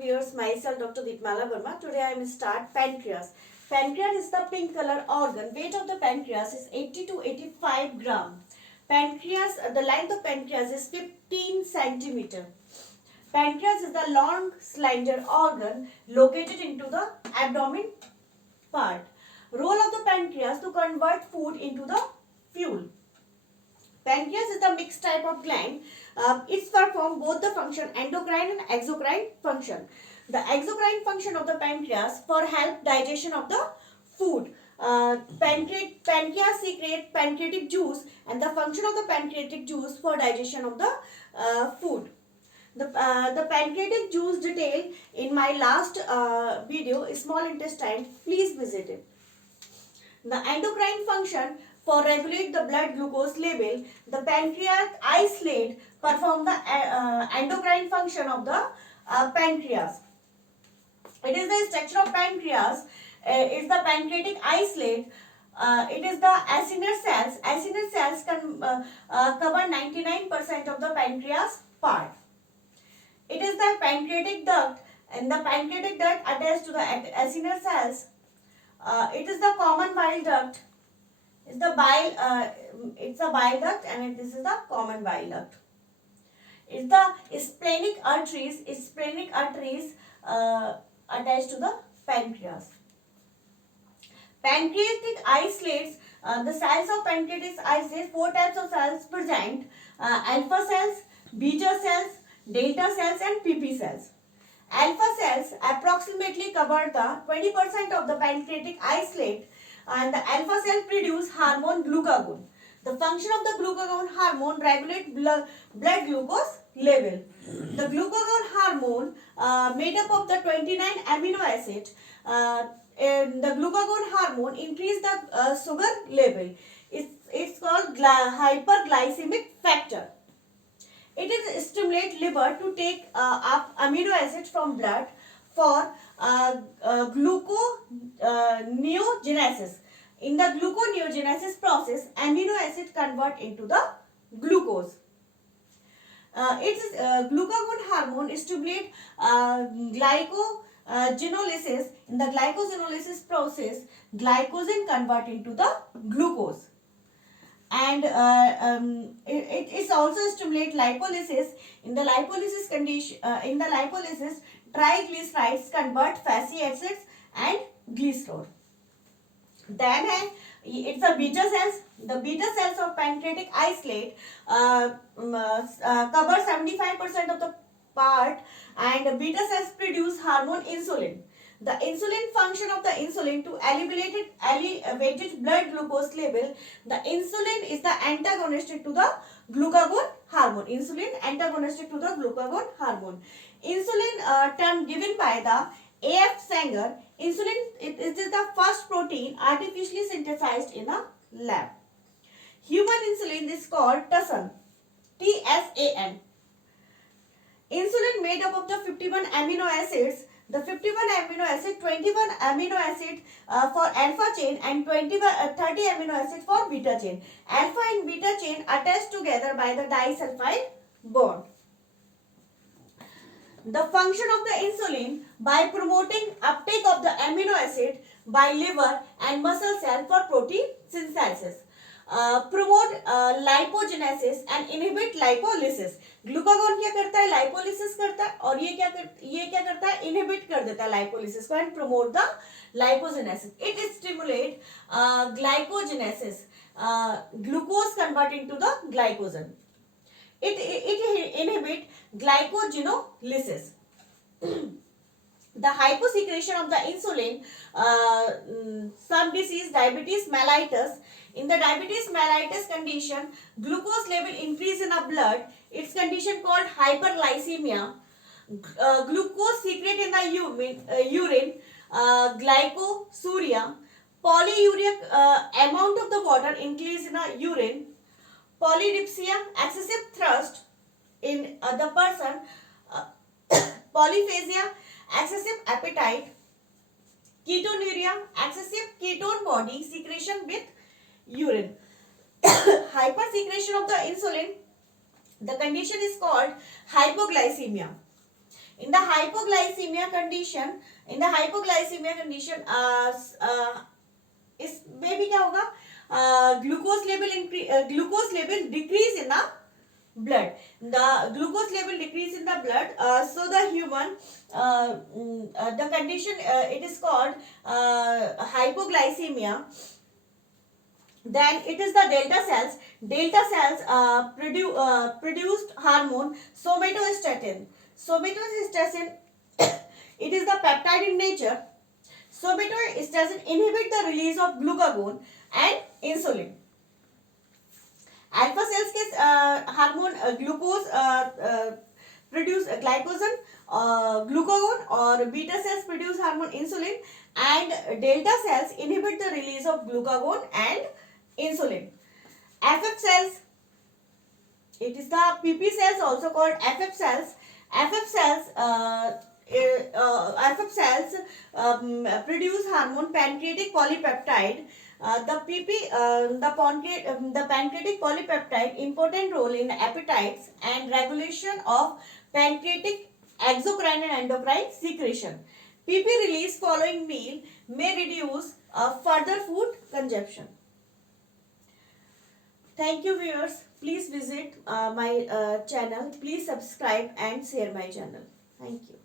viewers, myself Dr. Deepmala Verma. Today I will start pancreas. Pancreas is the pink color organ. Weight of the pancreas is 80 to 85 gram. Pancreas, the length of pancreas is 15 centimeter. Pancreas is the long slender organ located into the abdomen part. Role of the pancreas to convert food into the fuel. Pancreas is a mixed type of gland. It's perform both the function endocrine and exocrine function. The exocrine function of the pancreas for help digestion of the food. Pancreas secrete pancreatic juice, and the function of the pancreatic juice for digestion of the food. The pancreatic juice detail in my last video, small intestine. Please visit it. The endocrine function for regulate the blood glucose level. The pancreas islate perform the endocrine function of the pancreas. It is the structure of pancreas. Is the pancreatic islate. It is the acinar cells. Acinar cells can cover 99% of the pancreas part. It is the pancreatic duct, and the pancreatic duct attached to the acinar cells. It is the common bile duct. It's the bile. It's a bile duct, and this is the common bile duct. It's the splenic arteries. Splenic arteries attached to the pancreas. Pancreatic isolates. The cells of pancreatic isolates. 4 types of cells present: alpha cells, beta cells, delta cells, and PP cells. Alpha cells approximately cover the 20% of the pancreatic islate, and the alpha cell produce hormone glucagon. The function of the glucagon hormone regulate blood glucose level. The glucagon hormone made up of the 29 amino acid. And the glucagon hormone increase the sugar level. It's called hyperglycemic factor. It is stimulate liver to take up amino acids from blood for gluconeogenesis. In the gluconeogenesis process, amino acid convert into the glucose. Glucagon hormone stimulate glycogenolysis. In the glycogenolysis process, glycogen convert into the glucose. And it is also stimulate lipolysis. In the lipolysis condition, triglycerides convert fatty acids and glycerol. Then it's the beta cells. The beta cells of pancreatic islate cover 75% of the part, and beta cells produce hormone insulin. The insulin function of the insulin to elevated blood glucose level. The insulin is the antagonistic to the glucagon hormone. Insulin antagonistic to the glucagon hormone. Insulin term given by the A.F. Sanger. Insulin it is the first protein artificially synthesized in a lab. Human insulin is called TASAN. TSAN. Insulin made up of the 51 amino acids. The 51 amino acid, 21 amino acid for alpha chain, and 30 amino acid for beta chain. Alpha and beta chain attached together by the disulfide bond. The function of the insulin by promoting uptake of the amino acid by liver and muscle cell for protein synthesis. Promote lipogenesis and inhibit lipolysis. Glucagon क्या करता है? Lipolysis करता है, और ये क्या करता है? इनहिबिट कर देता है लाइपोलिसिस को and promote the lipogenesis. It stimulate glycogenesis, glucose convert into the glycogen. It inhibit glycogenolysis. The hyposecretion of the insulin, some disease, diabetes mellitus. In the diabetes mellitus condition, glucose level increase in the blood. It's condition called hyperglycemia. Glucose secrete in the urine, glycosuria. Polyuria, amount of the water increase in the urine. Polydipsia, excessive thirst in the person. Polyphagia, excessive appetite. Ketonuria, excessive ketone body secretion with urine. Hypersecretion of the insulin, the condition is called hypoglycemia. In the hypoglycemia condition, इसमें भी क्या होगा, glucose level decrease in the blood. The glucose level decrease in the blood. So the human, the condition, it is called hypoglycemia. Then it is the delta cells. Delta cells produced hormone somatostatin. Somatostatin, it is the peptide in nature. Somatostatin inhibit the release of glucagon and insulin. Alpha cells के hormone glucose produce glycogen glucagon, और beta cells produce hormone insulin, and delta cells inhibit the release of glucagon and insulin. FF cells, it is the PP cells also called FF cells. FF cells produce hormone pancreatic polypeptide. The pancreatic polypeptide important role in appetites and regulation of pancreatic exocrine and endocrine secretion. PP release following meal may reduce further food consumption. Thank you viewers. Please visit my channel. Please subscribe and share my channel. Thank you.